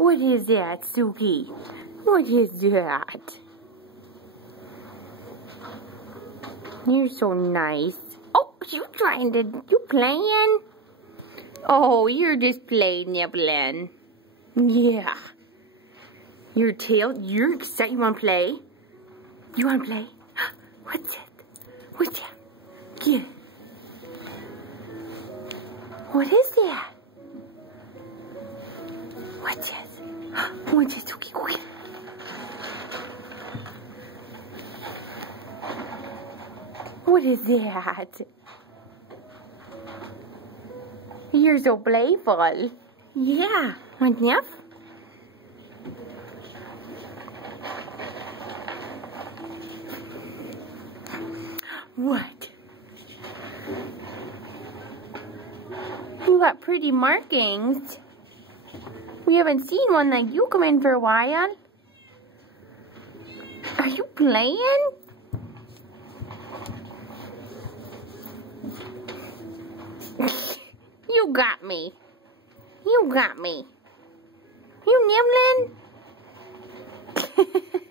What is that, Suki? What is that? You're so nice. Oh, you playing? Oh, you're just playing, Evelyn. Yeah. Your tail, you're excited. You want to play? You want to play? What's it? What's that? Get it. What is that? What's that? What's it? Suki, go get it. What is that? You're so playful. Yeah. Want enough? What? You got pretty markings. We haven't seen one like you come in for a while. Are you playing? You got me. You got me. You nibbling?